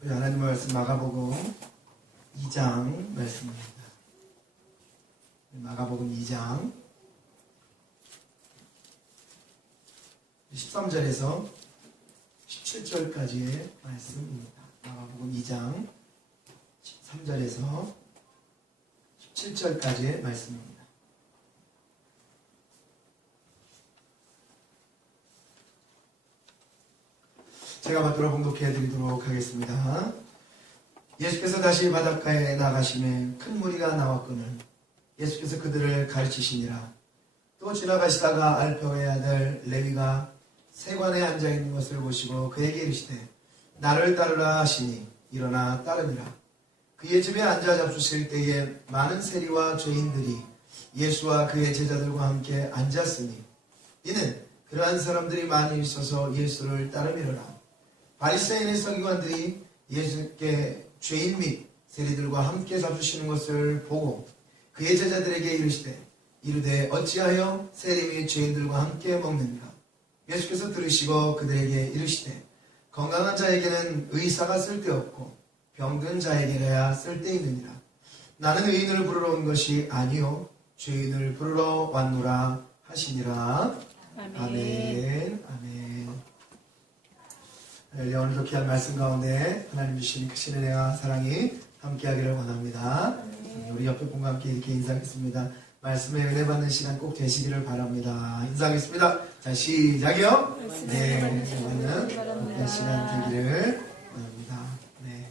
우리 하나님 말씀 마가복음 2장 말씀입니다. 마가복음 2장 13절에서 17절까지의 말씀입니다. 마가복음 2장 13절에서 17절까지의 말씀입니다. 제가 받들어 봉독해 드리도록 하겠습니다. 예수께서 다시 바닷가에 나가시매 큰 무리가 나왔거늘 예수께서 그들을 가르치시니라. 또 지나가시다가 알페오의 아들 레위가 세관에 앉아있는 것을 보시고 그에게 이르시되 나를 따르라 하시니 일어나 따르니라. 그의 집에 앉아 잡수실 때에 많은 세리와 죄인들이 예수와 그의 제자들과 함께 앉았으니 이는 그러한 사람들이 많이 있어서 예수를 따르미러라. 바리새인의 서기관들이 예수께 죄인 및 세리들과 함께 잡수시는 것을 보고 그의 제자들에게 이르되 어찌하여 세리 및 죄인들과 함께 먹는가. 예수께서 들으시고 그들에게 이르시되 건강한 자에게는 의사가 쓸데없고 병든 자에게야 쓸데있느니라. 나는 의인을 부르러 온 것이 아니요 죄인을 부르러 왔노라 하시니라. 아멘. 아멘. 오늘도 귀한 말씀 가운데 하나님 주신 크신 은혜와 사랑이 함께하기를 원합니다. 우리 옆에 분과 함께 이렇게 인사하겠습니다. 말씀에 은혜 받는 시간 꼭 되시기를 바랍니다. 인사하겠습니다. 자, 시작이요. 네, 저는 복된 시간 되기를 원합니다. 네,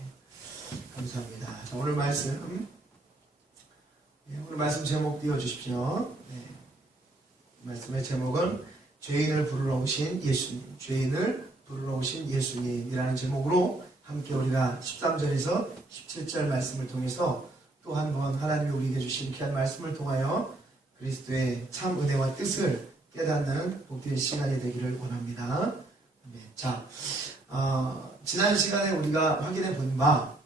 감사합니다. 자, 오늘 말씀 제목 띄워주십시오. 네, 말씀의 제목은 죄인을 부르러 오신 예수님, 죄인을 부르러 오신 예수님이라는 제목으로 함께 우리가 13절에서 17절 말씀을 통해서 또 한 번 하나님이 우리에게 주신 귀한 말씀을 통하여 그리스도의 참 은혜와 뜻을 깨닫는 복된 시간이 되기를 원합니다. 네. 자, 지난 시간에 우리가 확인해 본 바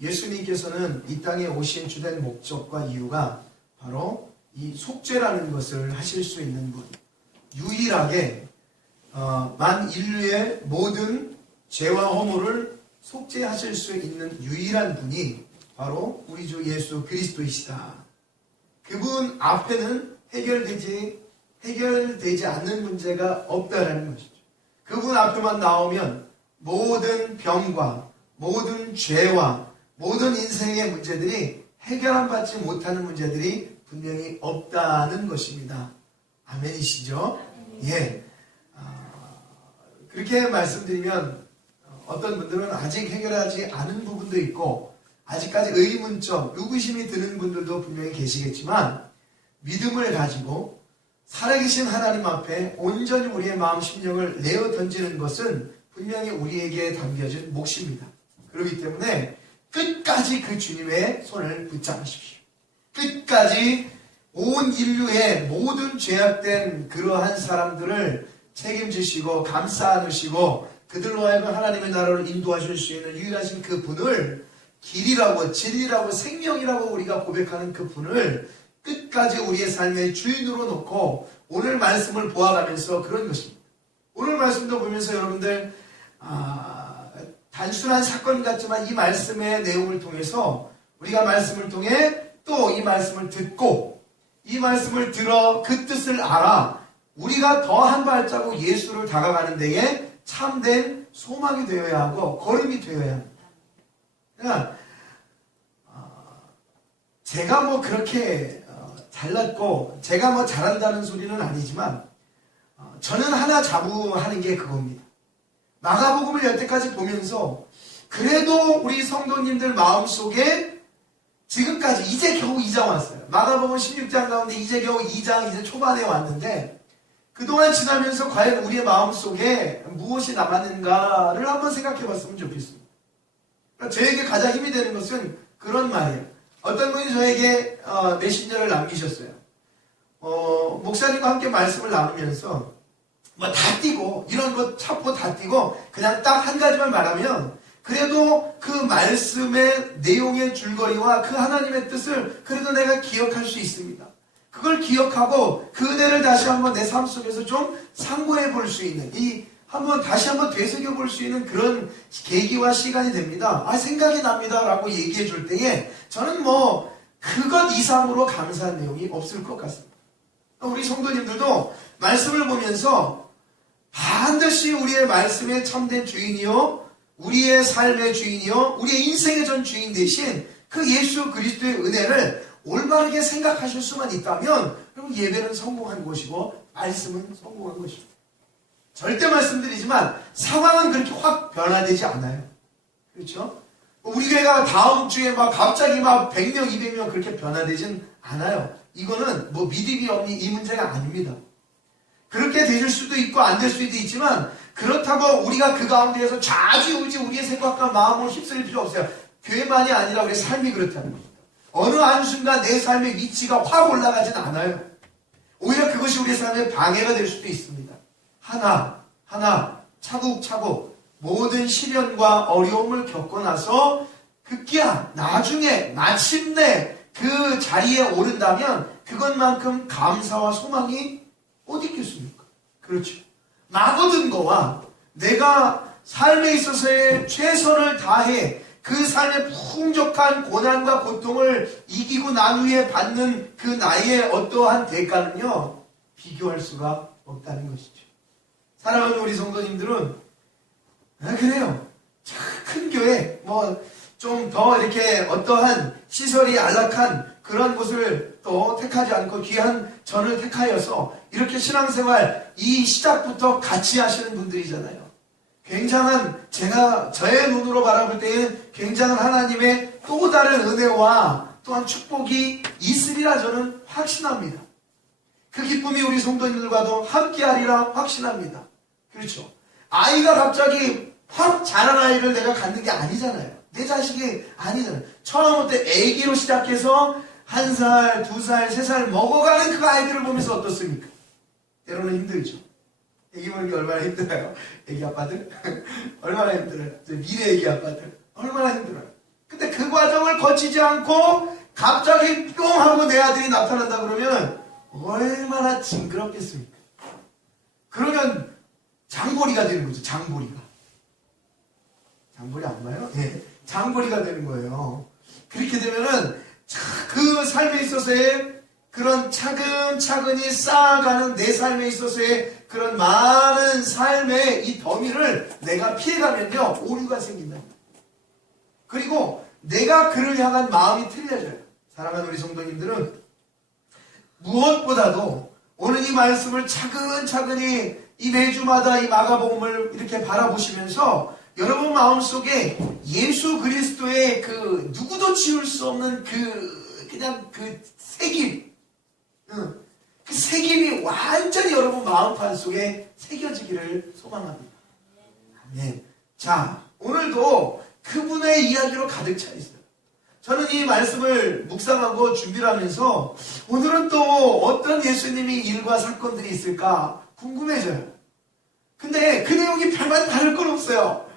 예수님께서는 이 땅에 오신 주된 목적과 이유가 바로 이 속죄라는 것을 하실 수 있는 분, 유일하게 만 인류의 모든 죄와 허물을 속죄하실 수 있는 유일한 분이 바로 우리 주 예수 그리스도이시다. 그분 앞에는 해결되지 않는 문제가 없다라는 것이죠. 그분 앞에만 나오면 모든 병과 모든 죄와 모든 인생의 문제들이 해결받지 못하는 문제들이 분명히 없다는 것입니다. 아멘이시죠? 예. 그렇게 말씀드리면 어떤 분들은 아직 해결하지 않은 부분도 있고 아직까지 의문점, 의구심이 드는 분들도 분명히 계시겠지만 믿음을 가지고 살아계신 하나님 앞에 온전히 우리의 마음 심령을 내어 던지는 것은 분명히 우리에게 담겨진 몫입니다. 그렇기 때문에 끝까지 그 주님의 손을 붙잡으십시오. 끝까지 온 인류의 모든 죄악된 그러한 사람들을 책임지시고 감싸 안으시고 그들로 하여금 하나님의 나라를 인도하실 수 있는 유일하신 그 분을 길이라고 진리라고 생명이라고 우리가 고백하는 그 분을 끝까지 우리의 삶의 주인으로 놓고 오늘 말씀을 보아가면서 그런 것입니다. 오늘 말씀도 보면서 여러분들 단순한 사건 같지만 이 말씀의 내용을 통해서 우리가 말씀을 통해 또 이 말씀을 듣고 이 말씀을 들어 그 뜻을 알아 우리가 더 한 발자국 예수를 다가가는 데에 참된 소망이 되어야 하고 걸음이 되어야 합니다. 그러니까 제가 뭐 그렇게 잘났고 제가 뭐 잘한다는 소리는 아니지만 저는 하나 자부하는 게 그겁니다. 마가복음을 여태까지 보면서 그래도 우리 성도님들 마음속에 지금까지 이제 겨우 2장 왔어요. 마가복음 16장 가운데 이제 겨우 2장 이제 초반에 왔는데 그동안 지나면서 과연 우리의 마음속에 무엇이 남았는가를 한번 생각해 봤으면 좋겠습니다. 그러니까 저에게 가장 힘이 되는 것은 그런 말이에요. 어떤 분이 저에게 메신저를 남기셨어요. 목사님과 함께 말씀을 나누면서 뭐 다 띄고 이런 거 차포 다 띄고 그냥 딱 한 가지만 말하면 그래도 그 말씀의 내용의 줄거리와 그 하나님의 뜻을 그래도 내가 기억할 수 있습니다. 그걸 기억하고 그 은혜를 다시 한번 내 삶 속에서 좀 상고해 볼 수 있는 이 다시 한번 되새겨 볼 수 있는 그런 계기와 시간이 됩니다. 생각이 납니다 라고 얘기해 줄 때에 저는 그것 이상으로 감사한 내용이 없을 것 같습니다. 우리 성도님들도 말씀을 보면서 반드시 우리의 말씀의 참된 주인이요, 우리의 삶의 주인이요, 우리의 인생의 전 주인 대신 그 예수 그리스도의 은혜를 올바르게 생각하실 수만 있다면 그럼 예배는 성공한 것이고 말씀은 성공한 것입니다. 절대 말씀드리지만 상황은 그렇게 확 변화되지 않아요. 그렇죠? 우리 교회가 다음 주에 갑자기 100명, 200명 그렇게 변화되진 않아요. 이거는 믿음이 없니 이 문제가 아닙니다. 그렇게 되실 수도 있고 안 될 수도 있지만 그렇다고 우리가 그 가운데에서 좌지우지 우리의 생각과 마음을 휩쓸릴 필요 없어요. 교회만이 아니라 우리의 삶이 그렇다는 겁니다. 어느 한순간 내 삶의 위치가 확 올라가진 않아요. 오히려 그것이 우리의 삶에 방해가 될 수도 있습니다. 하나 차곡차곡 모든 시련과 어려움을 겪고 나서 급기야 나중에 마침내 그 자리에 오른다면 그것만큼 감사와 소망이 어디 있겠습니까? 그렇죠. 막 얻은 거와 내가 삶에 있어서의 최선을 다해 그 삶의 풍족한 고난과 고통을 이기고 난 후에 받는 그 나의 어떠한 대가는요, 비교할 수가 없다는 것이죠. 사랑하는 우리 성도님들은 그래요. 큰 교회 좀 더 이렇게 어떠한 시설이 안락한 그런 곳을 또 택하지 않고 귀한 전을 택하여서 이렇게 신앙생활 이 시작부터 같이 하시는 분들이잖아요. 굉장한 저의 눈으로 바라볼 때에는 굉장한 하나님의 또 다른 은혜와 또한 축복이 있으리라 저는 확신합니다. 그 기쁨이 우리 성도님들과도 함께하리라 확신합니다. 그렇죠. 아이가 갑자기 확 자란 아이를 내가 갖는 게 아니잖아요. 내 자식이 아니잖아요. 처음부터 아기로 시작해서 1살, 2살, 3살 먹어가는 그 아이들을 보면서 어떻습니까? 때로는 힘들죠. 아기 보는 게 얼마나 힘들어요? 아기 아빠들? 얼마나 힘들어요? 미래 아기 아빠들? 얼마나 힘들어요? 근데 그 과정을 거치지 않고 갑자기 뿅 하고 내 아들이 나타난다 그러면 얼마나 징그럽겠습니까? 그러면 장보리가 되는 거죠. 장보리 안 봐요? 네. 장보리가 되는 거예요. 그렇게 되면은 그 삶에 있어서의 그런 차근차근히 쌓아가는 내 삶에 있어서의 그런 많은 삶의 이 더미를 내가 피해가면요, 오류가 생긴다. 그리고 내가 그를 향한 마음이 틀려져요. 사랑하는 우리 성도님들은 무엇보다도 오늘 이 말씀을 차근차근히 이 매주마다 이 마가복음을 이렇게 바라보시면서 여러분 마음속에 예수 그리스도의 그 누구도 지울 수 없는 그냥 그 새김, 그 새김이 완전히 여러분 마음판 속에 새겨지기를 소망합니다. 아멘. 자, 오늘도 그분의 이야기로 가득 차 있어요. 저는 이 말씀을 묵상하고 준비를 하면서 오늘은 또 어떤 예수님이 일과 사건들이 있을까 궁금해져요. 근데 그 내용이 별반 다를 건 없어요.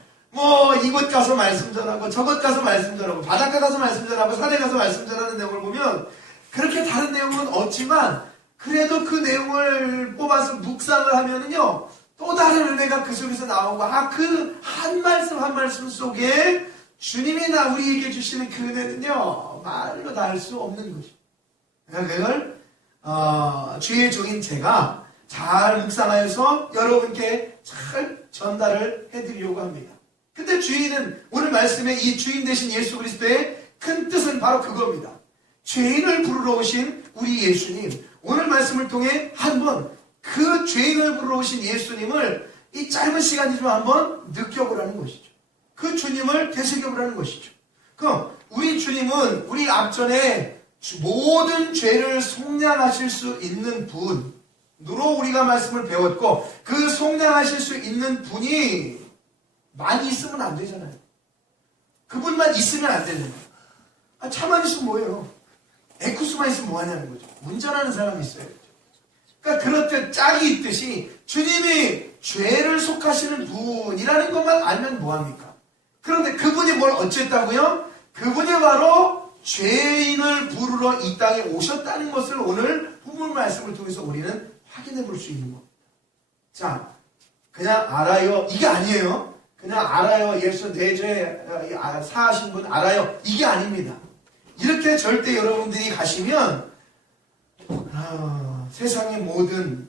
이곳 가서 말씀 전하고 저곳 가서 말씀 전하고 바닷가 가서 말씀 전하고 산에 가서 말씀 전하는 내용을 보면 그렇게 다른 내용은 없지만 그래도 그 내용을 뽑아서 묵상을 하면은요, 또 다른 은혜가 그 속에서 나오고 그 한 말씀 한 말씀 속에 주님이 우리에게 주시는 그 은혜는요, 말로 다 할 수 없는 것이죠. 그걸 주의 종인 제가 잘 묵상하여서 여러분께 잘 전달을 해드리려고 합니다. 근데 오늘 말씀의 이 주인 되신 예수 그리스도의 큰 뜻은 바로 그겁니다. 죄인을 부르러 오신 우리 예수님, 오늘 말씀을 통해 한번 그 죄인을 부르러 오신 예수님을 이 짧은 시간이지만 한번 느껴보라는 것이죠. 그 주님을 되새겨보라는 것이죠. 그럼 우리 주님은 우리 앞전에 모든 죄를 속량하실 수 있는 분으로 우리가 말씀을 배웠고, 그 속량하실 수 있는 분이 많이 있으면 안 되잖아요. 그분만 있으면 안 되잖아요. 차만 있으면 뭐예요? 에쿠스만 있으면 뭐하냐는 거죠. 운전하는 사람이 있어요. 그러니까 그렇듯 짝이 있듯이 주님이 죄를 속하시는 분이라는 것만 알면 뭐합니까? 그런데 그분이 뭘 어쨌다고요? 그분이 바로 죄인을 부르러 이 땅에 오셨다는 것을 오늘 본문 말씀을 통해서 우리는 확인해 볼 수 있는 겁니다. 자, 그냥 알아요. 이게 아니에요. 그냥 알아요. 예수 내 죄 사하신 분 알아요. 이게 아닙니다. 이렇게 절대 여러분들이 가시면 세상의 모든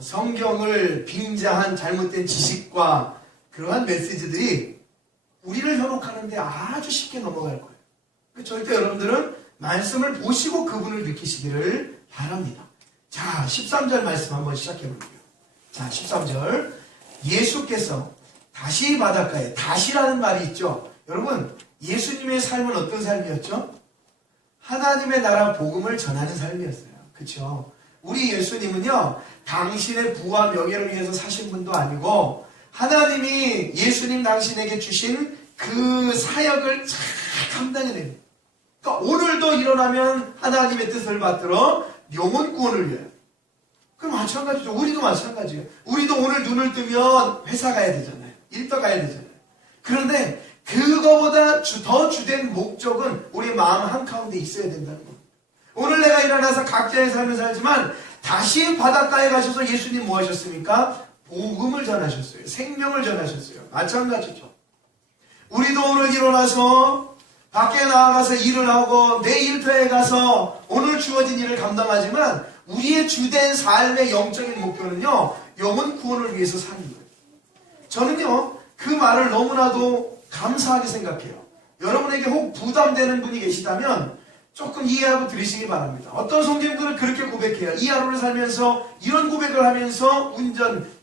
성경을 빙자한 잘못된 지식과 그러한 메시지들이 우리를 현혹하는데 아주 쉽게 넘어갈 거예요. 절대 여러분들은 말씀을 보시고 그분을 느끼시기를 바랍니다. 자, 13절 말씀 한번 시작해 볼게요. 자, 13절. 예수께서 다시 바닷가에, 다시라는 말이 있죠. 여러분, 예수님의 삶은 어떤 삶이었죠? 하나님의 나라 복음을 전하는 삶이었어요. 그렇죠? 우리 예수님은요, 당신의 부와 명예를 위해서 사신 분도 아니고 하나님이 예수님 당신에게 주신 그 사역을 잘 감당해냅니다. 그러니까 오늘도 일어나면 하나님의 뜻을 받들어 영혼 구원을 위해. 그럼 마찬가지죠. 우리도 마찬가지예요. 우리도 오늘 눈을 뜨면 회사 가야 되잖아요. 일터 가야 되잖아요. 그런데 그거보다 더 주된 목적은 우리 마음 한가운데 있어야 된다는 겁니다. 오늘 내가 일어나서 각자의 삶을 살지만 다시 바닷가에 가셔서 예수님 뭐 하셨습니까? 복음을 전하셨어요. 생명을 전하셨어요. 마찬가지죠. 우리도 오늘 일어나서 밖에 나가서 일을 하고 내 일터에 가서 오늘 주어진 일을 감당하지만 우리의 주된 삶의 영적인 목표는요, 영혼 구원을 위해서 사는 거예요. 저는요, 그 말을 너무나도 감사하게 생각해요. 여러분에게 혹 부담되는 분이 계시다면 조금 이해하고 들으시기 바랍니다. 어떤 성경들은 그렇게 고백해요. 이 하루를 살면서 이런 고백을 하면서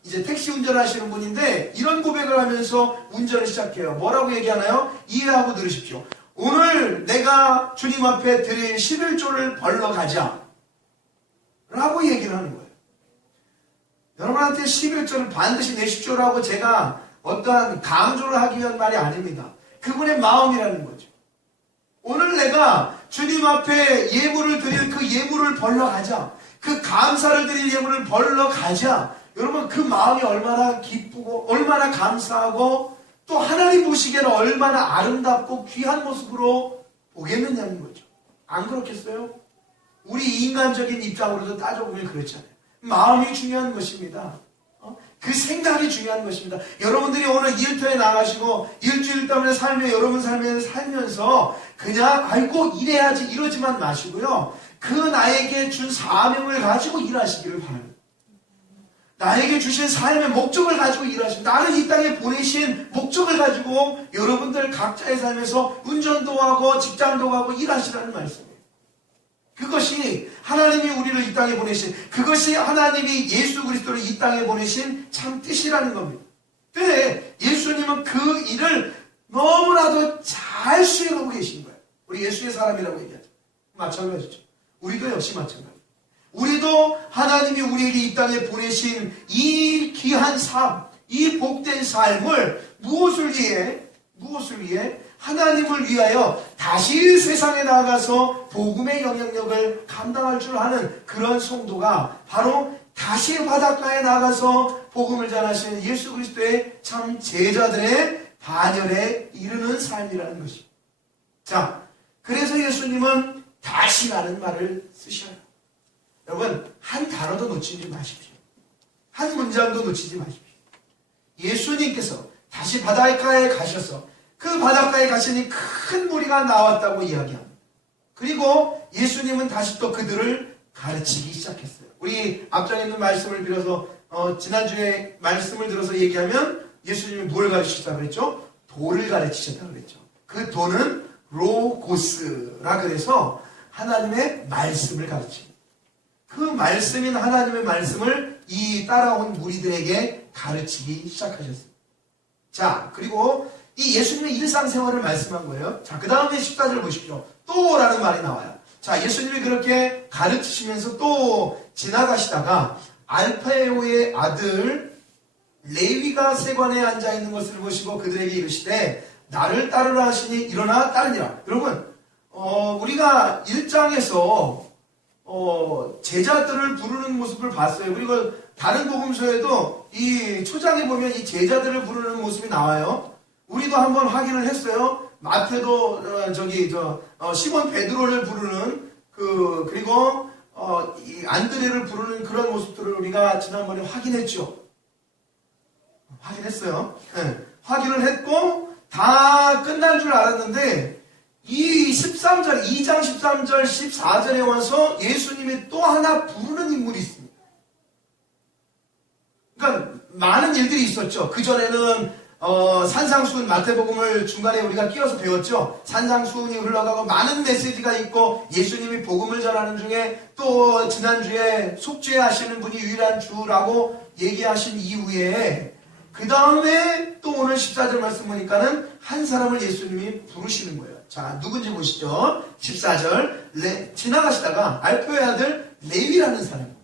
이제 택시 운전을 하시는 분인데 이런 고백을 하면서 운전을 시작해요. 뭐라고 얘기하나요? 이해하고 들으십시오. 오늘 내가 주님 앞에 드릴 11조를 벌러 가자 라고 얘기를 하는 거예요. 여러분한테 11조를 반드시 내십시오라고 제가 어떠한 강조를 하기 위한 말이 아닙니다. 그분의 마음이라는 거죠. 오늘 내가 주님 앞에 예물을 드릴 그 예물을 벌러 가자. 그 감사를 드릴 예물을 벌러 가자. 여러분 그 마음이 얼마나 기쁘고 얼마나 감사하고 또 하나님 보시기에는 얼마나 아름답고 귀한 모습으로 보겠느냐는 거죠. 안 그렇겠어요? 우리 인간적인 입장으로도 따져보면 그렇잖아요. 마음이 중요한 것입니다. 그 생각이 중요한 것입니다. 여러분들이 오늘 일터에 나가시고 일주일 동안의 삶에 여러분 삶에 살면서 그냥 아이고 이래야지 이러지만 마시고요. 그 나에게 준 사명을 가지고 일하시기를 바랍니다. 나에게 주신 삶의 목적을 가지고 일하십니다. 나를 이 땅에 보내신 목적을 가지고 여러분들 각자의 삶에서 운전도 하고 직장도 가고 일하시라는 말씀이에요. 그것이 하나님이 우리를 이 땅에 보내신, 그것이 하나님이 예수 그리스도를 이 땅에 보내신 참 뜻이라는 겁니다. 근데 예수님은 그 일을 너무나도 잘 수행하고 계신 거예요. 우리 예수의 사람이라고 얘기하죠. 마찬가지죠. 우리도 역시 마찬가지. 우리도 하나님이 우리에게 이 땅에 보내신 이 귀한 삶, 이 복된 삶을 무엇을 위해 하나님을 위하여 다시 세상에 나가서 복음의 영향력을 감당할 줄 아는 그런 성도가 바로 다시 바닷가에 나가서 복음을 전하시는 예수 그리스도의 참 제자들의 반열에 이르는 삶이라는 것입니다. 자, 그래서 예수님은 다시라는 말을 쓰셔요. 여러분, 한 단어도 놓치지 마십시오. 한 문장도 놓치지 마십시오. 예수님께서 다시 바닷가에 가셔서 그 바닷가에 가시니 큰 무리가 나왔다고 이야기합니다. 그리고 예수님은 다시 또 그들을 가르치기 시작했어요. 우리 앞장에 있는 말씀을 빌어서 지난주에 말씀을 들어서 얘기하면 예수님이 뭘 가르치셨다고 그랬죠? 도를 가르치셨다고 그랬죠. 그 도는 로고스라 그래서 하나님의 말씀을 가르칩니다. 그 말씀인 하나님의 말씀을 이 따라온 무리들에게 가르치기 시작하셨습니다. 자, 그리고 이 예수님의 일상생활을 말씀한 거예요. 자, 그 다음에 14절 보십시오. 또라는 말이 나와요. 자, 예수님이 그렇게 가르치시면서 또 지나가시다가 알파에오의 아들 레위가 세관에 앉아있는 것을 보시고 그들에게 이르시되 나를 따르라 하시니 일어나 따르니라. 여러분, 우리가 1장에서 제자들을 부르는 모습을 봤어요. 그리고 다른 복음서에도 이 초장에 보면 이 제자들을 부르는 모습이 나와요. 우리도 한번 확인을 했어요. 마태도 시몬 베드로를 부르는 그리고 이 안드레를 부르는 그런 모습들을 우리가 지난번에 확인했죠. 확인했어요. 네, 확인을 했고 다 끝난 줄 알았는데 이 13절, 2장 13절, 14절에 와서 예수님이 또 하나 부르는 인물이 있습니다. 그러니까 많은 일들이 있었죠. 그전에는 산상수훈, 마태복음을 중간에 우리가 끼워서 배웠죠. 산상수훈이 흘러가고 많은 메시지가 있고 예수님이 복음을 전하는 중에 또 지난주에 속죄하시는 분이 유일한 주라고 얘기하신 이후에 그 다음에 또 오늘 14절 말씀 보니까는 한 사람을 예수님이 부르시는 거예요. 자, 누군지 보시죠. 14절 지나가시다가 알표의 아들 레위라는 사람,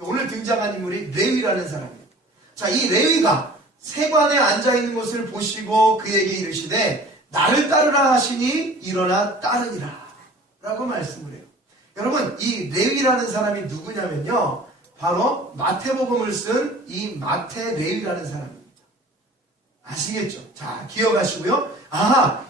오늘 등장한 인물이 레위라는 사람이에요. 자, 이 레위가 세관에 앉아있는 것을 보시고 그에게 이르시되 나를 따르라 하시니 일어나 따르니라 라고 말씀을 해요. 여러분, 이 레위라는 사람이 누구냐면요, 바로 마태복음을 쓴 이 마태 레위라는 사람입니다. 아시겠죠? 자, 기억하시고요.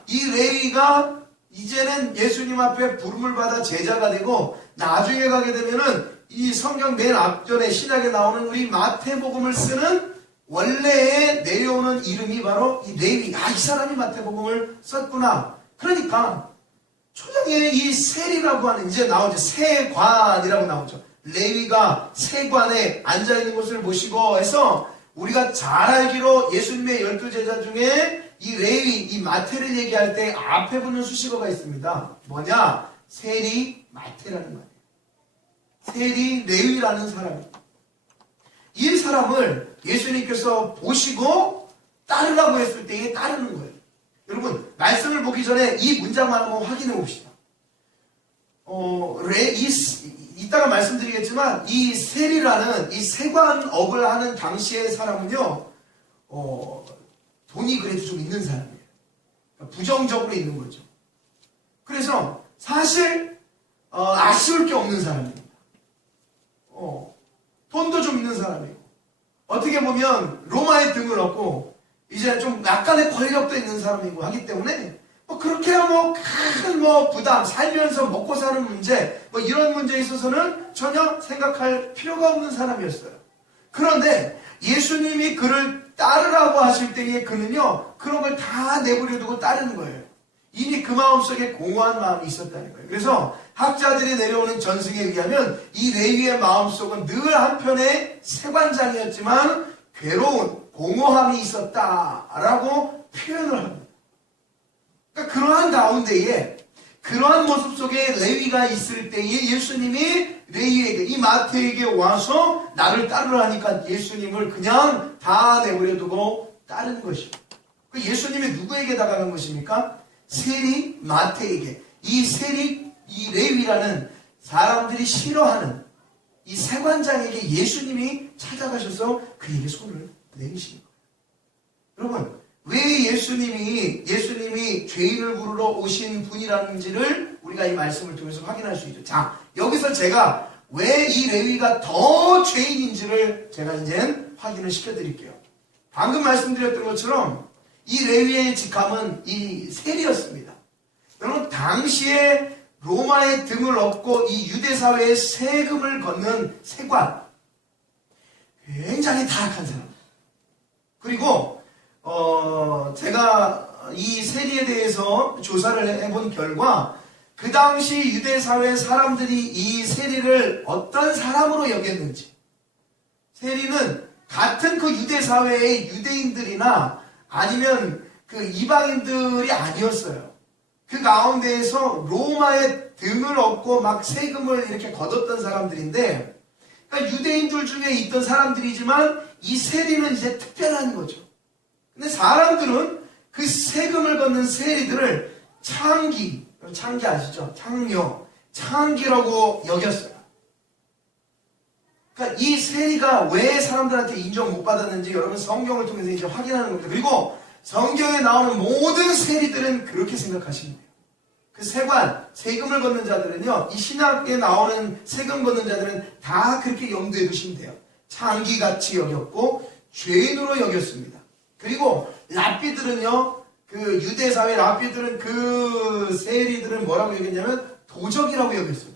이 레위가 이제는 예수님 앞에 부름을 받아 제자가 되고 나중에 가게 되면은 이 성경 맨 앞전에 신약에 나오는 우리 마태복음을 쓰는 원래에 내려오는 이름이 바로 이 레위. 이 사람이 마태복음을 썼구나. 그러니까 초장에 이 세리라고 하는, 이제 나오죠. 세관이라고 나오죠. 레위가 세관에 앉아있는 것을 보시고 해서 우리가 잘 알기로 예수님의 12제자 중에 이 레위, 이 마태를 얘기할 때 앞에 붙는 수식어가 있습니다. 뭐냐? 세리 마태라는 말이에요. 세리 레위라는 사람입니다. 이 사람을 예수님께서 보시고 따르라고 했을 때에 따르는 거예요. 여러분, 말씀을 보기 전에 이 문장만 한번 확인해 봅시다. 이따가 말씀드리겠지만 이 세리라는 이 세관업을 하는 당시의 사람은요, 돈이 그래도 좀 있는 사람이에요. 부정적으로 있는 거죠. 그래서 사실 아쉬울 게 없는 사람입니다. 돈도 좀 있는 사람이고, 어떻게 보면 로마의 등을 얻고 이제 좀 약간의 권력도 있는 사람이고 하기 때문에 그렇게 큰 부담, 살면서 먹고 사는 문제, 이런 문제에 있어서는 전혀 생각할 필요가 없는 사람이었어요. 그런데 예수님이 그를 따르라고 하실 때에 그는요, 그런 걸 다 내버려 두고 따르는 거예요. 이미 그 마음속에 공허한 마음이 있었다는 거예요. 그래서 학자들이 내려오는 전승에 의하면 이 레위의 마음속은 늘 한편의 세관장이었지만 괴로운 공허함이 있었다라고 표현을 합니다. 그러니까 그러한 가운데에, 그러한 모습 속에 레위가 있을 때에 예수님이 레위에게, 이 마태에게 와서 나를 따르라 하니까 예수님을 그냥 다 내버려 두고 따른 것입니다. 예수님이 누구에게 다가간 것입니까? 세리 마태에게. 이 레위라는 사람들이 싫어하는 이 세관장에게 예수님이 찾아가셔서 그에게 손을 내미신 거예요. 여러분, 왜 예수님이 죄인을 부르러 오신 분이라는지를 우리가 이 말씀을 통해서 확인할 수 있죠. 자, 여기서 제가 왜 이 레위가 더 죄인인지를 제가 이제 확인을 시켜드릴게요. 방금 말씀드렸던 것처럼 이 레위의 직함은 이 세리였습니다. 여러분, 당시에 로마의 등을 얻고 이 유대사회에 세금을 걷는 세관, 굉장히 타락한 사람. 그리고 제가 이 세리에 대해서 조사를 해본 결과 그 당시 유대사회 사람들이 이 세리를 어떤 사람으로 여겼는지, 세리는 같은 그 유대사회의 유대인들이나 아니면 그 이방인들이 아니었어요. 그 가운데에서 로마의 등을 얻고 막 세금을 이렇게 걷었던 사람들인데, 그러니까 유대인들 중에 있던 사람들이지만 이 세리는 이제 특별한 거죠. 근데 사람들은 그 세금을 걷는 세리들을 창기 아시죠? 창기라고 여겼어요. 그러니까 이 세리가 왜 사람들한테 인정 못 받았는지 여러분 성경을 통해서 이제 확인하는 겁니다. 그리고 성경에 나오는 모든 세리들은 그렇게 생각하시면 돼요. 그 세금을 걷는 자들은요, 이 신학에 나오는 세금 걷는 자들은 다 그렇게 염두에 두시면 돼요. 창기같이 여겼고 죄인으로 여겼습니다. 그리고 랍비들은요, 그 유대사회 랍비들은 그 세리들은 뭐라고 여겼냐면 도적이라고 여겼어요.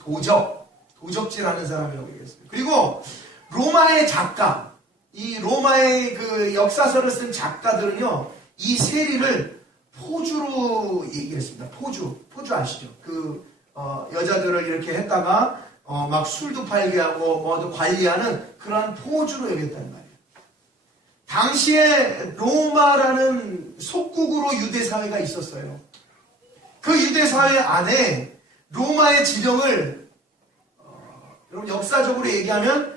도적질하는 사람이라고 여겼어요. 그리고 로마의 작가, 이 로마의 그 역사서를 쓴 작가들은요, 이 세리를 포주로 얘기했습니다. 포주 아시죠? 여자들을 이렇게 했다가 막 술도 팔게 하고 뭐도 관리하는 그런 포주로 여겼단 말이에요. 당시에 로마라는 속국으로 유대 사회가 있었어요. 그 유대 사회 안에 로마의 지령을 여러분 역사적으로 얘기하면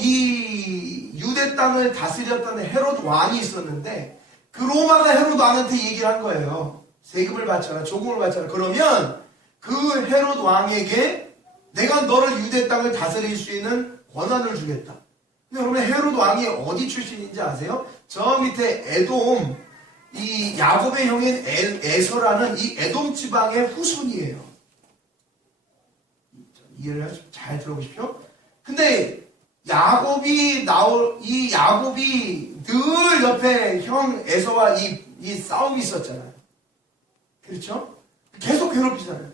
이 유대 땅을 다스렸던 헤롯 왕이 있었는데 그 로마가 헤롯 왕한테 얘기를 한 거예요. 세금을 바쳐라, 조공을 바쳐라. 그러면 그 헤롯 왕에게 내가 너를 유대 땅을 다스릴 수 있는 권한을 주겠다. 근데 여러분 헤롯 왕이 어디 출신인지 아세요? 저 밑에 에돔, 이 야곱의 형인 에서라는 이 에돔 지방의 후손이에요. 이해를 잘 들어보십시오. 근데 야곱이 늘 옆에 형 에서와 이 싸움이 있었잖아요. 그렇죠? 계속 괴롭히잖아요.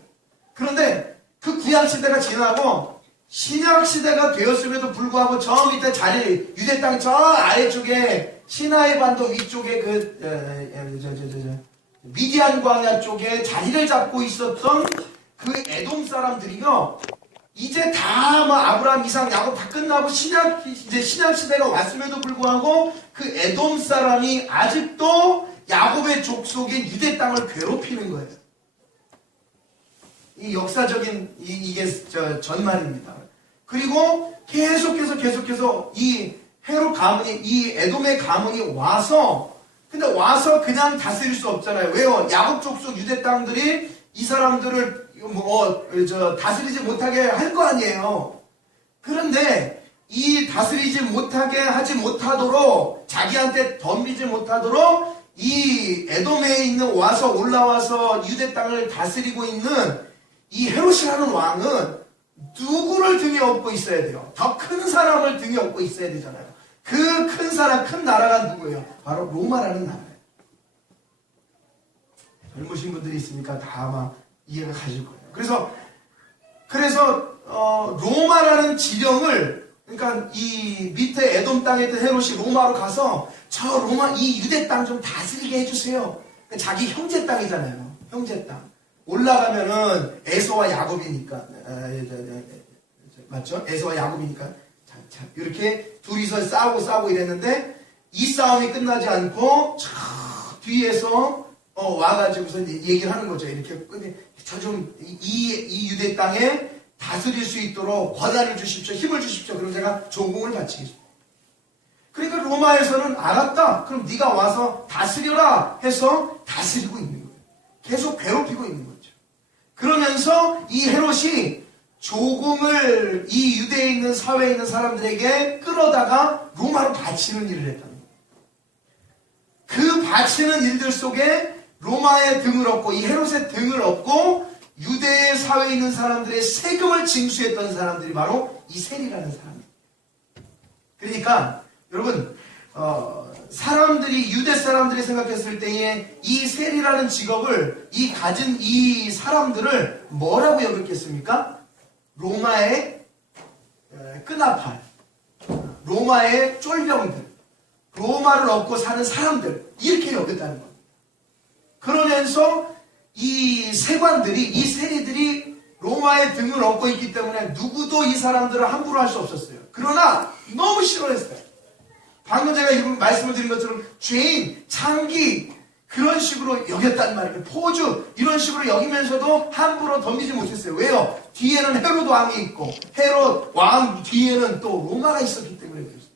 그런데 그 구약시대가 지나고 신약시대가 되었음에도 불구하고 저 밑에 유대 땅 저 아래쪽에 시나이 반도 위쪽에 미디안 광야 쪽에 자리를 잡고 있었던 그 에돔 사람들이요, 이제 다 뭐 아브라함, 이삭, 야곱 다 끝나고 이제 신약 시대가 왔음에도 불구하고 그 에돔 사람이 아직도 야곱의 족속인 유대 땅을 괴롭히는 거예요. 이 역사적인 이게 전말입니다. 그리고 계속해서 이 헤롯 가문이, 이 에돔의 가문이 와서, 근데 와서 그냥 다스릴 수 없잖아요. 왜요? 야곱 족속 유대 땅들이 이 사람들을 다스리지 못하게 할 거 아니에요. 그런데 이 다스리지 못하게 하지 못하도록, 자기한테 덤비지 못하도록 이 에돔에 올라와서 유대 땅을 다스리고 있는 이 헤롯이라는 왕은 누구를 등에 업고 있어야 돼요? 더 큰 사람을 등에 업고 있어야 되잖아요. 그 큰 사람, 큰 나라가 누구예요? 바로 로마라는 나라예요. 젊으신 분들이 있으니까 다 아마 이해가 가실 거예요. 그래서 로마라는 지령을, 그러니까 이 밑에 에돔 땅에 있던 헤롯이 로마로 가서 저 로마 이 유대 땅 좀 다스리게 해주세요. 자기 형제 땅이잖아요. 형제 땅. 올라가면은 에서와 야곱이니까, 맞죠? 에서와 야곱이니까 이렇게 둘이서 싸우고 이랬는데 이 싸움이 끝나지 않고 저 뒤에서 와가지고서 얘기를 하는 거죠. 이렇게 이 유대 땅에 다스릴 수 있도록 권한을 주십시오, 힘을 주십시오. 그럼 제가 조공을 바치겠습니다. 그러니까 로마에서는 알았다. 그럼 네가 와서 다스려라 해서 다스리고 있는 거예요. 계속 괴롭히고 있는 거죠. 그러면서 이 헤롯이 조공을 이 유대에 있는 사회에 있는 사람들에게 끌어다가 로마로 바치는 일을 했다는 거예요. 그 바치는 일들 속에 로마의 등을 업고, 이 헤롯의 등을 업고 유대 사회에 있는 사람들의 세금을 징수했던 사람들이 바로 이 세리라는 사람이에요. 그러니까 여러분, 유대 사람들이 생각했을 때에 이 세리라는 직업을 가진 이 사람들을 뭐라고 여겼겠습니까? 로마의 끈아팔, 로마의 쫄병들, 로마를 업고 사는 사람들, 이렇게 여겼다는 거예요. 그러면서 이 세관들이, 이 세리들이 로마의 등을 업고 있기 때문에 누구도 이 사람들을 함부로 할 수 없었어요. 그러나 너무 싫어했어요. 방금 제가 말씀을 드린 것처럼 죄인, 창기, 그런 식으로 여겼단 말이에요. 포주, 이런 식으로 여기면서도 함부로 덤비지 못했어요. 왜요? 뒤에는 헤롯 왕이 있고, 헤롯 왕 뒤에는 또 로마가 있었기 때문에 그렇습니다.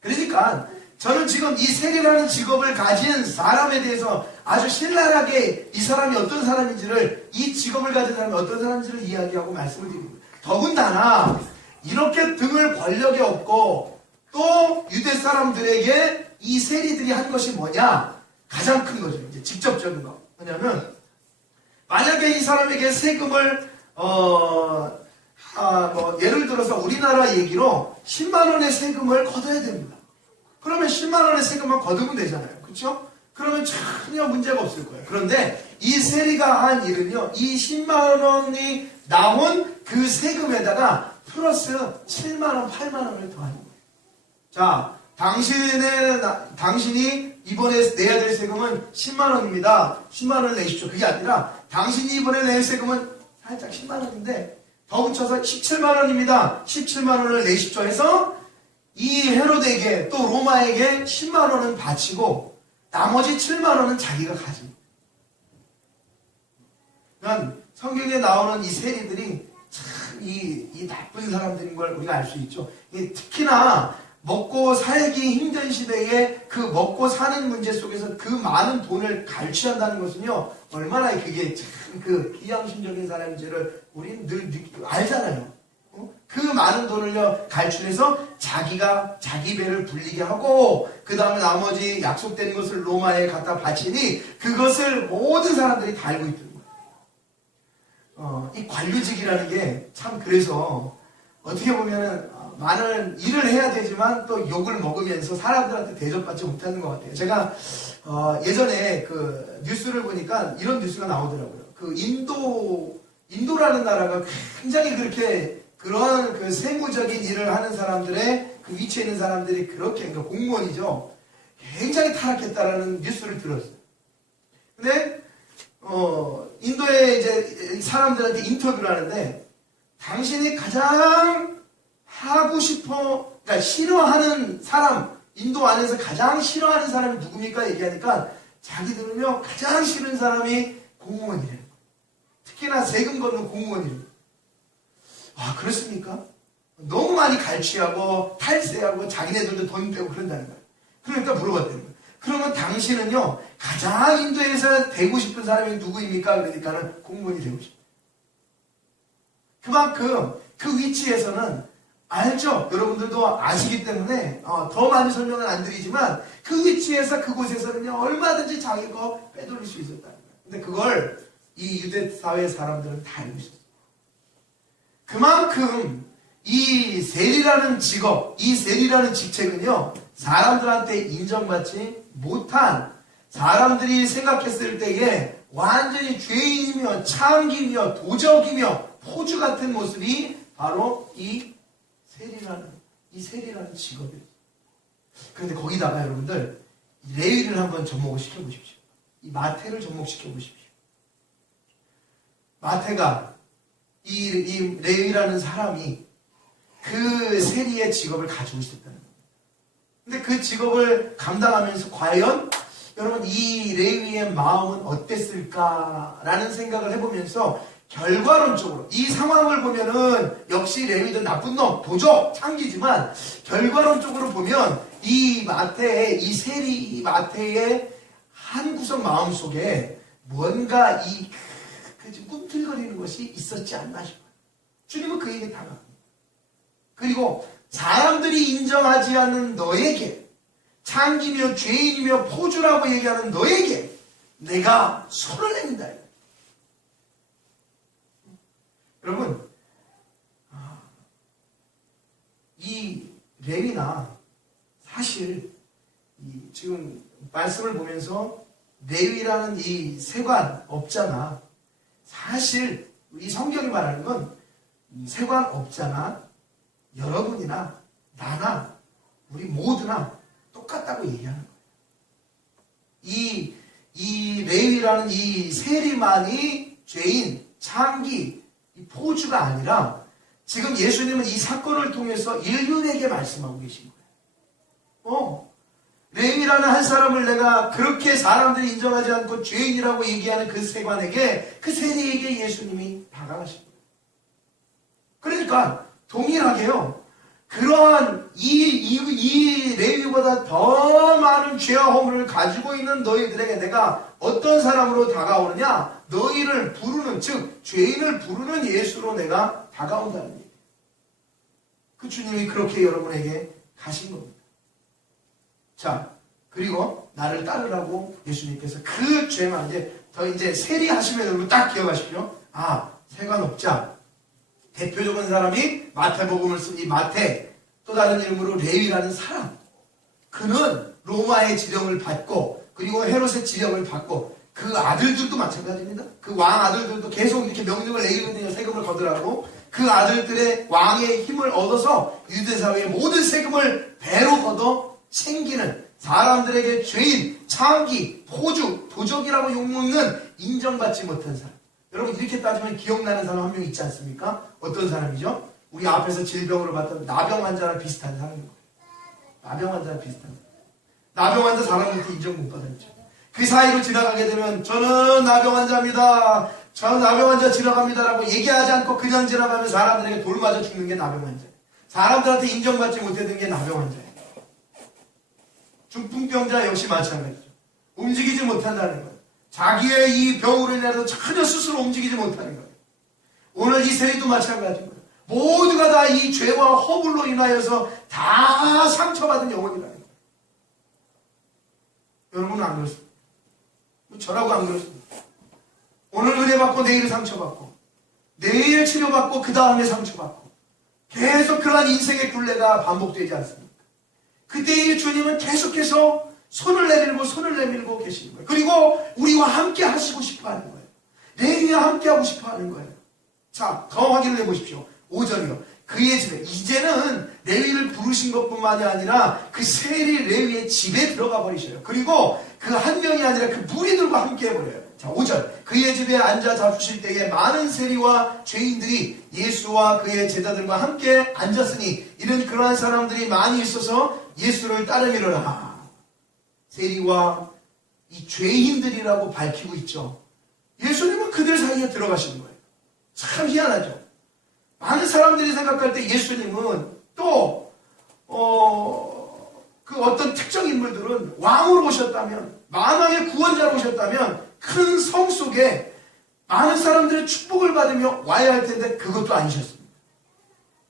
그러니까 저는 지금 이 세리라는 직업을 가진 사람에 대해서 아주 신랄하게 이 사람이 어떤 사람인지를, 이 직업을 가진 사람이 어떤 사람인지를 이야기하고 말씀을 드립니다. 더군다나 이렇게 등을 권력에 업고 또 유대 사람들에게 이 세리들이 한 것이 뭐냐? 가장 큰 거죠. 이제 직접적인 거. 뭐냐면, 만약에 이 사람에게 세금을, 예를 들어서 우리나라 얘기로 10만원의 세금을 걷어야 됩니다. 그러면 10만원의 세금만 걷으면 되잖아요. 그렇죠? 그러면 전혀 문제가 없을 거예요. 그런데 이 세리가 한 일은요, 이 10만원이 나온 그 세금에다가 플러스 7만원, 8만원을 더하는 거예요. 자, 당신이 이번에 내야 될 세금은 10만 원입니다. 10만 원을 내십시오. 그게 아니라 당신이 이번에 낼 세금은 살짝 10만 원인데 더 붙여서 17만 원입니다. 17만 원을 내십시오 해서 이 헤로데에게 또 로마에게 10만 원은 바치고 나머지 7만 원은 자기가 가집니다. 그러니까 성경에 나오는 이 세리들이 참 이 나쁜 사람들인 걸 우리가 알 수 있죠. 특히나 먹고 살기 힘든 시대에 그 먹고 사는 문제 속에서 그 많은 돈을 갈취한다는 것은요, 얼마나 그게 참 그 비양심적인 사람인지를 우리는 늘 알잖아요. 그 많은 돈을요, 갈취해서 자기가 자기 배를 불리게 하고, 그 다음에 나머지 약속된 것을 로마에 갖다 바치니, 그것을 모든 사람들이 다 알고 있던 거예요. 이 관료직이라는 게 참 그래서, 어떻게 보면은, 많은 일을 해야 되지만 또 욕을 먹으면서 사람들한테 대접받지 못하는 것 같아요. 제가 예전에 그 뉴스를 보니까 이런 뉴스가 나오더라고요. 그 인도라는 나라가 굉장히 그렇게 그런 그 세무적인 일을 하는 사람들의 그 위치에 있는 사람들이 그렇게, 그러니까 공무원이죠. 굉장히 타락했다라는 뉴스를 들었어요. 근데 인도의 이제 사람들한테 인터뷰를 하는데 당신이 가장 하고 싶어, 그러니까 싫어하는 사람, 인도 안에서 가장 싫어하는 사람이 누굽니까? 얘기하니까 자기들은요, 가장 싫은 사람이 공무원이래요. 특히나 세금 걷는 공무원이래요. 아, 그렇습니까? 너무 많이 갈취하고 탈세하고 자기네들도 돈 빼고 그런다는 거예요. 그러니까 물어봤다는 거예요. 그러면 당신은요, 가장 인도에서 되고 싶은 사람이 누구입니까? 그러니까는 공무원이 되고 싶어요. 그만큼 그 위치에서는 알죠? 여러분들도 아시기 때문에 더 많이 설명은 안 드리지만 그 위치에서 그곳에서는요, 얼마든지 자기 거 빼돌릴 수 있었다는 거예요. 근데 그걸 이 유대 사회 사람들은 다 알고 있었어요. 그만큼 이 세리라는 직업, 이 세리라는 직책은요, 사람들한테 인정받지 못한, 사람들이 생각했을 때에 완전히 죄인이며 창기며 도적이며 포주 같은 모습이 바로 이 세리라는 직업이에요. 그런데 거기다가 여러분들 레위를 한번 접목을 시켜보십시오. 이 마태를 접목시켜보십시오. 마태가 이 레위라는 사람이 그 세리의 직업을 가지고 있었다는 겁니다. 근데 그 직업을 감당하면서 과연 여러분 이 레위의 마음은 어땠을까라는 생각을 해보면서 결과론적으로 이 상황을 보면은 역시 레위든 나쁜 놈, 도적, 창기지만 결과론적으로 보면 이 마태의, 이 세리 마태의 한 구석 마음속에 뭔가 그 꿈틀거리는 것이 있었지 않나 싶어요. 주님은 그에게 다가갑니다. 그리고 사람들이 인정하지 않는 너에게, 창기며 죄인이며 포주라고 얘기하는 너에게 내가 손을 냅니다. 여러분, 이 레위나 사실 지금 말씀을 보면서 레위라는 이 세관업자나 사실 이 성경이 말하는 건 세관업자나 여러분이나 나나 우리 모두나 똑같다고 얘기하는 거예요. 이 레위라는 이 세리만이 죄인, 창기, 이 포주가 아니라 지금 예수님은 이 사건을 통해서 인류에게 말씀하고 계신 거예요. 레위라는 한 사람을 내가 그렇게 사람들이 인정하지 않고 죄인이라고 얘기하는 그 세관에게, 그 세리에게 예수님이 다가가신 거예요. 그러니까 동일하게요, 그러한 이 레위보다 더 많은 죄와 허물을 가지고 있는 너희들에게 내가 어떤 사람으로 다가오느냐? 너희를 부르는, 즉 죄인을 부르는 예수로 내가 다가온다는 얘기예요. 그 주님이 그렇게 여러분에게 가신 겁니다. 자, 그리고 나를 따르라고 예수님께서 그 죄만 이제 세리하시면 여러분 딱 기억하십시오. 세관업자, 대표적인 사람이 마태복음을 쓴 이 마태, 또 다른 이름으로 레위라는 사람, 그는 로마의 지령을 받고 그리고 헤롯의 지령을 받고 그 아들들도 마찬가지입니다. 그 왕 아들들도 계속 이렇게 명령을 내리거든요. 세금을 거두라고. 그 아들들의 왕의 힘을 얻어서 유대사회의 모든 세금을 배로 걷어 챙기는 사람들에게 죄인, 창기, 포주, 도적이라고 욕먹는 인정받지 못한 사람. 여러분 이렇게 따지면 기억나는 사람 한 명 있지 않습니까? 어떤 사람이죠? 우리 앞에서 질병으로 봤던 나병 환자랑 비슷한 사람인 거예요. 나병 환자랑 비슷한 사람. 나병 환자 사람한테 인정 못 받았죠. 그 사이로 지나가게 되면 저는 나병 환자입니다. 저는 나병 환자 지나갑니다라고 얘기하지 않고 그냥 지나가면 사람들에게 돌 맞아 죽는 게 나병 환자예요. 사람들한테 인정받지 못했던 게 나병 환자예요. 중풍병자 역시 마찬가지죠. 움직이지 못한다는 거예요. 자기의 이 병으로 인해서 전혀 스스로 움직이지 못하는 거예요. 오늘 이 세리도 마찬가지인 거예요. 모두가 다 이 죄와 허물로 인하여서 다 상처받은 영혼이라는 거예요. 여러분은 안 그렇습니다. 저라고 안 그렇습니다. 오늘 은혜 받고 내일 상처받고 내일 치료받고 그 다음에 상처받고 계속 그러한 인생의 굴레가 반복되지 않습니까? 그때 이 주님은 계속해서 손을 내밀고 계시는 거예요. 그리고 우리와 함께 하시고 싶어 하는 거예요. 레위와 함께 하고 싶어 하는 거예요. 자, 더 확인을 해보십시오. 5절이요. 그의 집에, 이제는 레위를 부르신 것뿐만이 아니라 그 세리 레위의 집에 들어가 버리셔요. 그리고 그 한 명이 아니라 그 무리들과 함께 해버려요. 자, 5절. 그의 집에 앉아 잡수실 때에 많은 세리와 죄인들이 예수와 그의 제자들과 함께 앉았으니 이는 그러한 사람들이 많이 있어서 예수를 따르미로라. 세리와 이 죄인들이라고 밝히고 있죠. 예수님은 그들 사이에 들어가시는 거예요. 참 희한하죠. 많은 사람들이 생각할 때 예수님은 또 그 어떤 특정 인물들은 왕으로 오셨다면, 만왕의 구원자로 오셨다면 큰 성 속에 많은 사람들의 축복을 받으며 와야 할 텐데 그것도 아니셨습니다.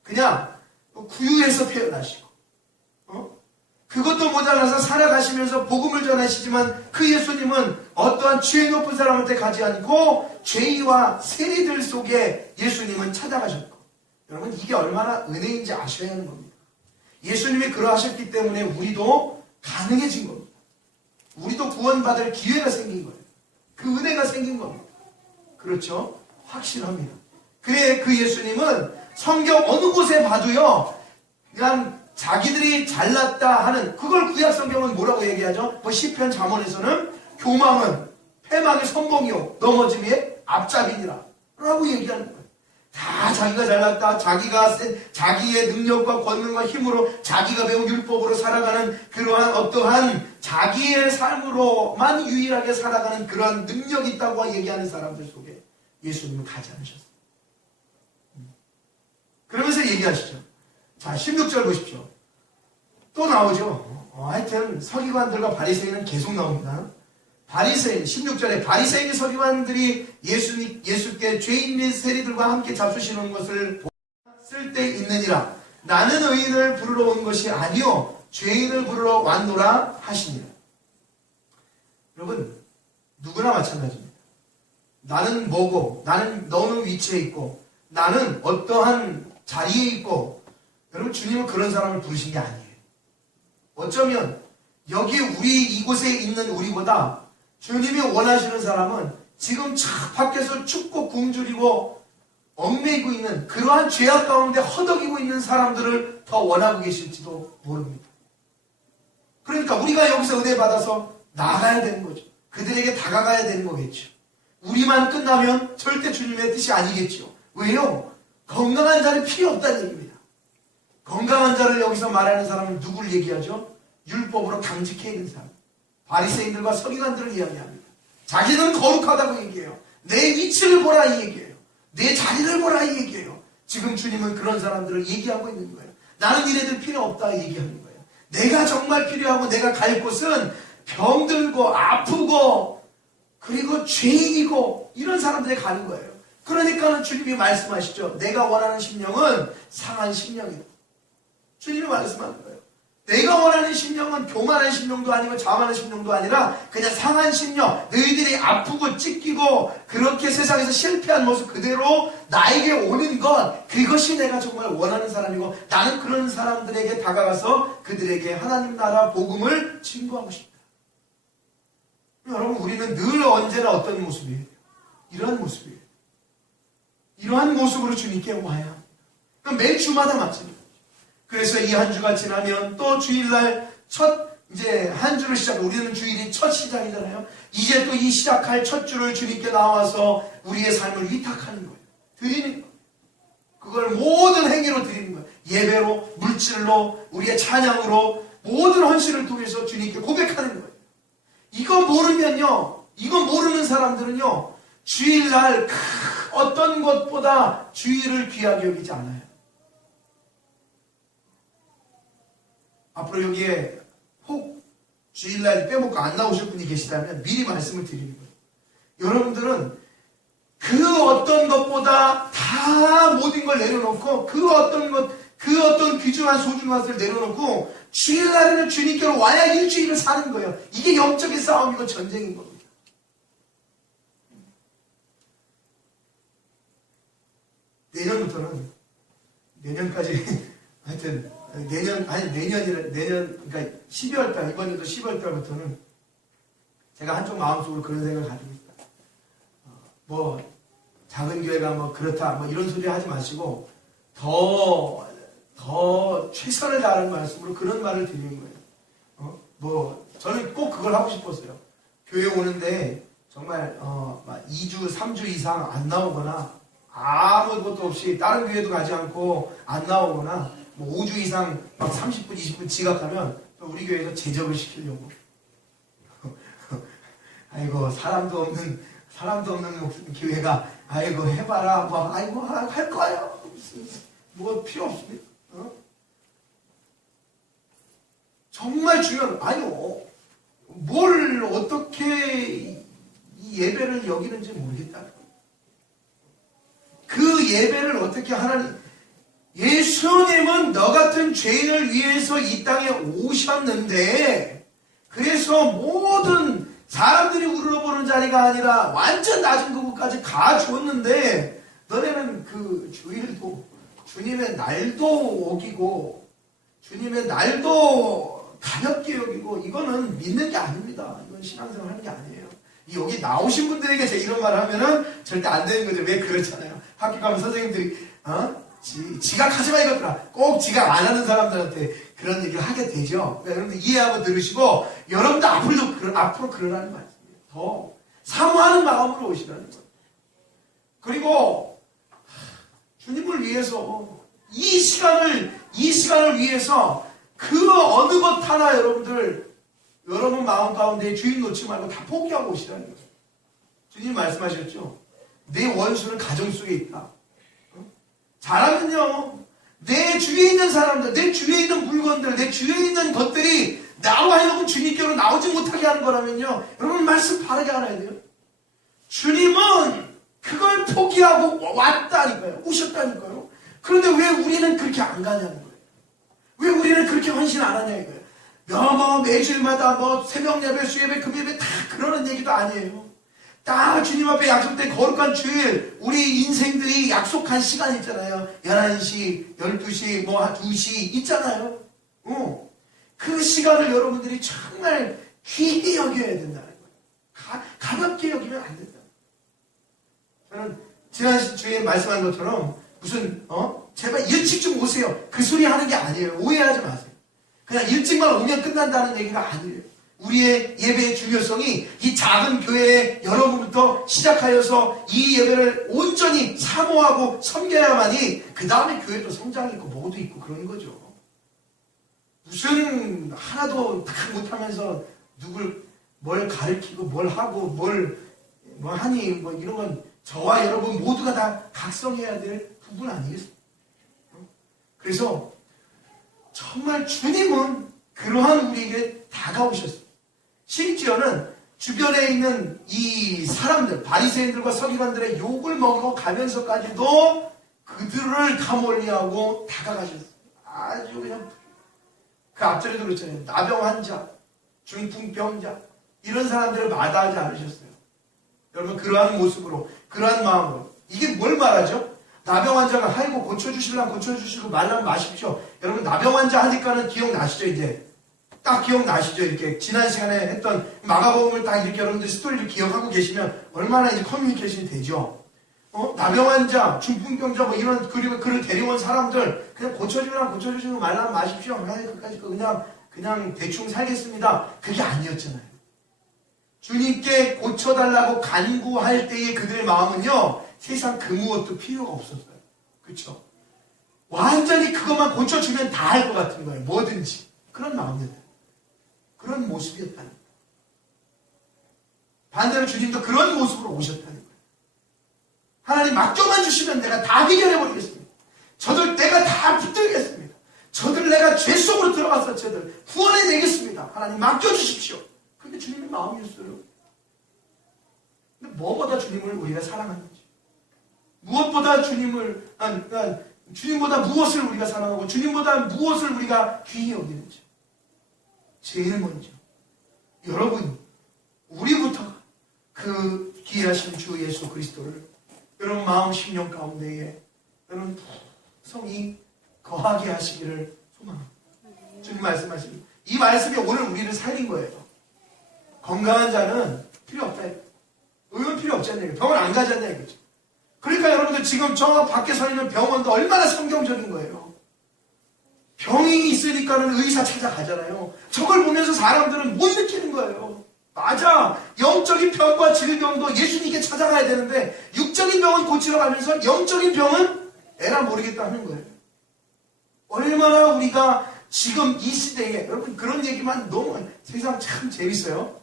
그냥 구유에서 태어나시고 그것도 모자라서 살아가시면서 복음을 전하시지만 그 예수님은 어떠한 죄 높은 사람한테 가지 않고 죄인과 세리들 속에 예수님은 찾아가셨고, 여러분 이게 얼마나 은혜인지 아셔야 하는 겁니다. 예수님이 그러하셨기 때문에 우리도 가능해진 겁니다. 우리도 구원받을 기회가 생긴 거예요. 그 은혜가 생긴 겁니다. 그렇죠? 확실합니다. 그래 그 예수님은 성경 어느 곳에 봐도요 그냥 자기들이 잘났다 하는, 그걸 구약 성경은 뭐라고 얘기하죠? 뭐 시편 잠언에서는 교망은 패망의 선봉이요 넘어짐의 앞잡이니라 라고 얘기하는 거예요. 다 자기가 잘났다, 자기의 능력과 권능과 힘으로 자기가 배운 율법으로 살아가는 그러한 어떠한 자기의 삶으로만 유일하게 살아가는 그러한 능력이 있다고 얘기하는 사람들 속에 예수님은 가지 않으셨어요. 그러면서 얘기하시죠. 자, 16절 보십시오. 또 나오죠. 하여튼 서기관들과 바리새인은 계속 나옵니다. 바리새인, 16절에 바리새인 서기관들이 예수께 죄인 및 세리들과 함께 잡수시는 것을 봤을 때 있느니라. 나는 의인을 부르러 온 것이 아니요 죄인을 부르러 왔노라 하시니라. 여러분 누구나 마찬가지입니다. 나는 뭐고, 너는 위치에 있고, 나는 어떠한 자리에 있고, 여러분 주님은 그런 사람을 부르신 게 아니에요. 어쩌면 여기 이곳에 있는 우리보다 주님이 원하시는 사람은 지금 밖에서 춥고 굶주리고 얽매이고 있는 그러한 죄악 가운데 허덕이고 있는 사람들을 더 원하고 계실지도 모릅니다. 그러니까 우리가 여기서 은혜 받아서 나가야 되는 거죠. 그들에게 다가가야 되는 거겠죠. 우리만 끝나면 절대 주님의 뜻이 아니겠죠. 왜요? 건강한 자는 필요 없다는 얘기입니다. 건강한 자를 여기서 말하는 사람은 누구를 얘기하죠? 율법으로 강직해 있는 사람. 바리새인들과 서기관들을 이야기합니다. 자기는 거룩하다고 얘기해요. 내 위치를 보라 이 얘기예요. 내 자리를 보라 이 얘기예요. 지금 주님은 그런 사람들을 얘기하고 있는 거예요. 나는 이래들 필요 없다 얘기하는 거예요. 내가 정말 필요하고 내가 갈 곳은 병들고 아프고 그리고 죄인이고 이런 사람들이 가는 거예요. 그러니까는 주님이 말씀하시죠. 내가 원하는 심령은 상한 심령이다. 주님이 말씀하는 거예요. 내가 원하는 심령은 교만한 심령도 아니고 자만한 심령도 아니라 그냥 상한 심령, 너희들이 아프고 찢기고 그렇게 세상에서 실패한 모습 그대로 나에게 오는 것, 그것이 내가 정말 원하는 사람이고 나는 그런 사람들에게 다가가서 그들에게 하나님 나라 복음을 증거하고 싶다. 여러분 우리는 늘 언제나 어떤 모습이에요? 이런 모습이에요. 이러한 모습으로 주님께 와야 합니다. 매 주마다 마찬가지입니다. 그래서 이 한 주가 지나면 또 주일날 이제 한 주를 우리는 주일이 첫 시작이잖아요. 이제 또 이 시작할 첫 주를 주님께 나와서 우리의 삶을 위탁하는 거예요. 드리는 거예요. 그걸 모든 행위로 드리는 거예요. 예배로, 물질로, 우리의 찬양으로 모든 헌신을 통해서 주님께 고백하는 거예요. 이거 모르는 사람들은요, 주일날 어떤 것보다 주일을 귀하게 여기지 않아요. 앞으로 여기에 혹 주일날 빼먹고 안 나오실 분이 계시다면 미리 말씀을 드리는 거예요. 여러분들은 그 어떤 것보다 다 모든 걸 내려놓고 그 어떤 귀중한 소중한 것을 내려놓고 주일날에는 주님께로 와야 일주일을 사는 거예요. 이게 영적인 싸움이고 전쟁인 겁니다. 내년까지 하여튼 그러니까 12월달, 이번에도 12월달부터는 제가 한쪽 마음속으로 그런 생각을 가지고 있다. 작은 교회가 그렇다, 이런 소리 하지 마시고, 더 최선을 다하는 말씀으로 그런 말을 드리는 거예요. 저는 꼭 그걸 하고 싶었어요. 교회 오는데, 정말, 2주, 3주 이상 안 나오거나, 아무것도 없이, 다른 교회도 가지 않고, 안 나오거나, 5주 이상 30분, 20분 지각하면 우리 교회에서 제적을 시키려고. 아이고, 사람도 없는 교회가, 아이고, 해봐라. 할 거예요. 필요 없습니다. 정말 중요한, 뭘 어떻게 이 예배를 여기는지 모르겠다. 그 예배를 어떻게 예수님은 너 같은 죄인을 위해서 이 땅에 오셨는데, 그래서 모든 사람들이 우러러보는 자리가 아니라 완전 낮은 그곳까지 가주었는데, 너네는 그 주일도 주님의 날도 어기고 주님의 날도 가볍게 여기고, 이거는 믿는 게 아닙니다. 이건 신앙생활 하는 게 아니에요. 여기 나오신 분들에게 제가 이런 말을 하면은 절대 안 되는 거죠. 왜 그렇잖아요. 학교 가면 선생님들이 지각하지 마 이것들아. 꼭 지각 안 하는 사람들한테 그런 얘기를 하게 되죠. 여러분들 이해하고 들으시고, 여러분들 앞으로 그러라는 말씀이에요. 더 사모하는 마음으로 오시라는 거예요. 그리고 주님을 위해서 이 시간을 위해서 그 어느 것 하나 여러분 마음 가운데 주인 놓지 말고 다 포기하고 오시라는 거예요. 주님 말씀하셨죠. 내 원수는 가정 속에 있다. 잘하면요, 내 주위에 있는 사람들, 내 주위에 있는 물건들, 내 주위에 있는 것들이 나로 하여금 주님께로 나오지 못하게 하는 거라면요, 여러분 말씀 바르게 알아야 돼요. 주님은 그걸 포기하고 왔다니까요. 오셨다니까요. 그런데 왜 우리는 그렇게 안 가냐는 거예요. 왜 우리는 그렇게 헌신 안 하냐 이거예요. 매주일마다 새벽 예배, 수예배, 금예배 다 그러는 얘기도 아니에요. 딱 주님 앞에 약속된 거룩한 주일, 우리 인생들이 약속한 시간 있잖아요. 11시, 12시, 2시 있잖아요. 그 시간을 여러분들이 정말 귀히 여겨야 된다는 거예요. 가볍게 여기면 안 된다. 저는 지난 주에 말씀한 것처럼 제발 일찍 좀 오세요. 그 소리 하는 게 아니에요. 오해하지 마세요. 그냥 일찍만 오면 끝난다는 얘기가 아니에요. 우리의 예배의 중요성이 이 작은 교회에 여러분부터 시작하여서 이 예배를 온전히 사모하고 섬겨야만이 그 다음에 교회도 성장이 있고 뭐도 있고 그런 거죠. 무슨 하나도 다 못하면서 누굴 뭘 가르치고 뭘 하고 뭘 하니 이런 건 저와 여러분 모두가 다 각성해야 될 부분 아니겠습니까? 그래서 정말 주님은 그러한 우리에게 다가오셨습니다. 심지어는 주변에 있는 이 사람들, 바리새인들과 서기관들의 욕을 먹어 가면서까지도 그들을 가몰리하고 다가가셨어요. 아주 그냥 그 앞전에도 그렇잖아요. 나병 환자, 중풍병자 이런 사람들을 마다하지 않으셨어요. 여러분 그러한 모습으로, 그러한 마음으로, 이게 뭘 말하죠? 나병 환자가 아이고 고쳐주시려면 고쳐주시고 말라면 마십시오. 여러분 나병 환자 하니까는 기억나시죠? 이제 딱 기억나시죠? 이렇게 지난 시간에 했던 마가복음을 딱 이렇게 여러분들 스토리를 기억하고 계시면 얼마나 이제 커뮤니케이션이 되죠. 나병 환자, 중풍병자 뭐 이런 그리고 그를 데려온 사람들 그냥 고쳐주지 말라 마십시오. 그까지 그냥 대충 살겠습니다. 그게 아니었잖아요. 주님께 고쳐달라고 간구할 때의 그들의 마음은요, 세상 그 무엇도 필요가 없었어요. 그렇죠? 완전히 그것만 고쳐주면 다 할 것 같은 거예요. 뭐든지. 그런 마음이었다. 그런 모습이었다는 거예요. 반대로 주님도 그런 모습으로 오셨다는 거예요. 하나님 맡겨만 주시면 내가 다 해결해버리겠습니다. 저들 내가 다 붙들겠습니다. 저들 내가 죄 속으로 들어가서 저들 구원해내겠습니다. 하나님 맡겨주십시오. 그게 주님의 마음이었어요. 근데 뭐보다 주님을 우리가 사랑하는지, 무엇보다 주님보다 무엇을 우리가 사랑하고 주님보다 무엇을 우리가 귀히 여기는지, 제일 먼저 여러분 우리부터 그 귀하신 주 예수 그리스도를 여러분 마음 심령 가운데에 여러분 성이 거하게 하시기를 소망합니다. 주님 말씀하십니다. 이 말씀이 오늘 우리를 살린 거예요. 건강한 자는 필요 없다. 의원 필요 없지 않냐. 병원 안 가지 않냐 이거죠. 그러니까 여러분들 지금 저 밖에 서 있는 병원도 얼마나 성경적인 거예요. 병이 있으니까는 의사 찾아가잖아요. 저걸 보면서 사람들은 못 느끼는 거예요. 맞아. 영적인 병과 질병도 예수님께 찾아가야 되는데 육적인 병은 고치러 가면서 영적인 병은 에라 모르겠다 하는 거예요. 얼마나 우리가 지금 이 시대에 여러분 그런 얘기만 너무 세상 참 재밌어요.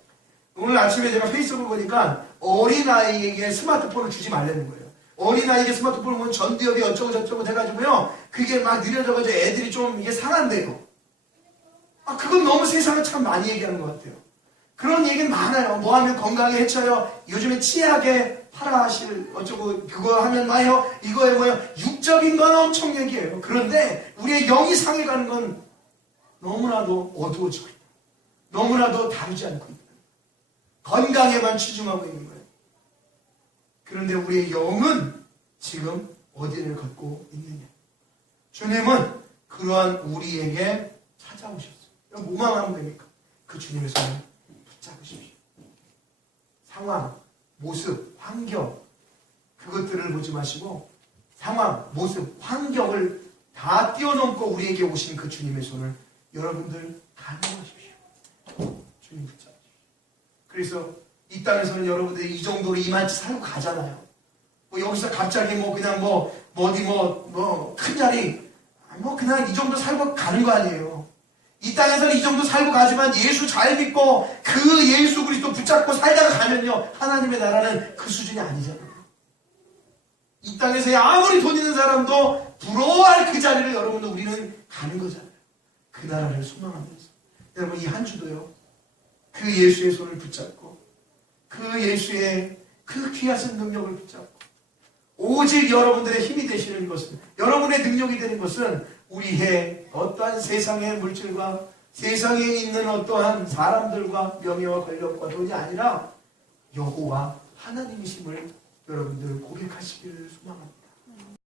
오늘 아침에 제가 페이스북을 보니까 어린아이에게 스마트폰을 주지 말라는 거예요. 어린아이에게 스마트폰을 보면 전두엽이 어쩌고 저쩌고 돼가지고요. 그게 막 느려져가지고 애들이 좀 이게 상한대요. 그건 너무 세상을 참 많이 얘기하는 것 같아요. 그런 얘기는 많아요. 뭐 하면 건강에 해쳐요. 요즘에 치약에 파라실 어쩌고 그거 하면 와요. 이거에 뭐요. 육적인 건 엄청 얘기해요. 그런데 우리의 영이 상해가는 건 너무나도 어두워지고 있다. 너무나도 다루지 않고 있다. 건강에만 치중하고 있는 거예요. 그런데 우리의 영은 지금 어디를 걷고 있느냐. 주님은 그러한 우리에게 찾아오셨어요. 뭐만 하면 됩니까? 그 주님의 손을 붙잡으십시오. 상황, 모습, 환경 그것들을 보지 마시고 상황, 모습, 환경을 다 뛰어넘고 우리에게 오신 그 주님의 손을 여러분들 간구하십시오. 주님 붙잡으십시오. 그래서 이 땅에서는 여러분들이 이 정도로 이만치 살고 가잖아요. 뭐 여기서 갑자기 뭐 그냥 어디 큰 자리 그냥 이 정도 살고 가는 거 아니에요. 이 땅에서는 이 정도 살고 가지만 예수 잘 믿고 그 예수 그리스도 붙잡고 살다가 가면요 하나님의 나라는 그 수준이 아니잖아요. 이 땅에서의 아무리 돈 있는 사람도 부러워할 그 자리를 여러분들 우리는 가는 거잖아요. 그 나라를 소망하면서 여러분 이 한 주도요 그 예수의 손을 붙잡고 그 예수의 그 귀하신 능력을 붙잡고 오직 여러분들의 힘이 되시는 것은 여러분의 능력이 되는 것은 우리의 어떠한 세상의 물질과 세상에 있는 어떠한 사람들과 명예와 권력과 돈이 아니라 여호와 하나님이심을 여러분들 고백하시기를 소망합니다.